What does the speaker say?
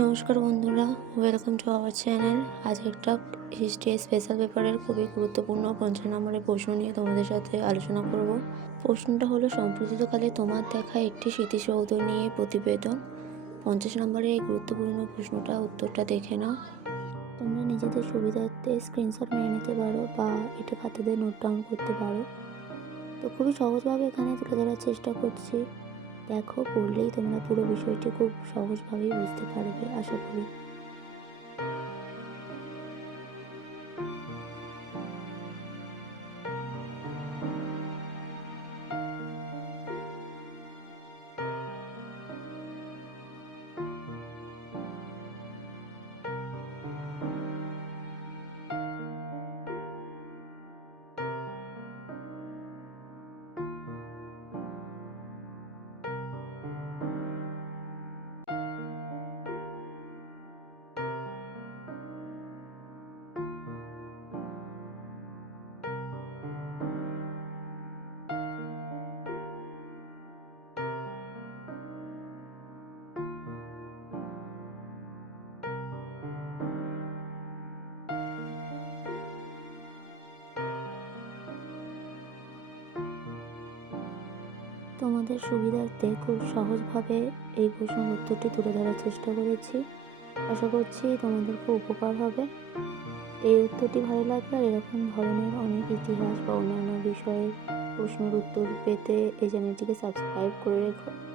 নমস্কার বন্ধুরা welcome to our channel আজ একটা হিস্ট্রি স্পেশাল পেপারের খুবই গুরুত্বপূর্ণ পঞ্চাশ নম্বরের প্রশ্ন নিয়ে তোমাদের সাথে আলোচনা করব। প্রশ্নটা হলো, সম্প্রতিতকালে তোমার দেখা একটি স্মৃতিসৌধ নিয়ে প্রতিবেদন। পঞ্চাশ নম্বরের এই গুরুত্বপূর্ণ প্রশ্নটা উত্তরটা দেখে নাও। তোমরা নিজেদের সুবিধার্থে স্ক্রিনশট নিয়ে নিতে পারো বা এটা খাতাতে নোট ডাউন করতে পারো। তো খুবই সহজভাবে এখানে তুলে ধরার চেষ্টা করছি। দেখো পড়লেই তোমরা পুরো বিষয়টি খুব সহজভাবেই বুঝতে পারবে আশা করি। তোমাদের সুবিধার্থে খুব সহজভাবে এই প্রশ্নের উত্তরটি তুলে ধরার চেষ্টা করেছি। আশা করছি তোমাদের খুব উপকার হবে। এই উত্তরটি ভালো লাগলে আর এরকম ধরনের অনেক ইতিহাস বা অন্যান্য বিষয়ে প্রশ্নের উত্তর পেতে এই চ্যানেলটিকে সাবস্ক্রাইব করে রেখো।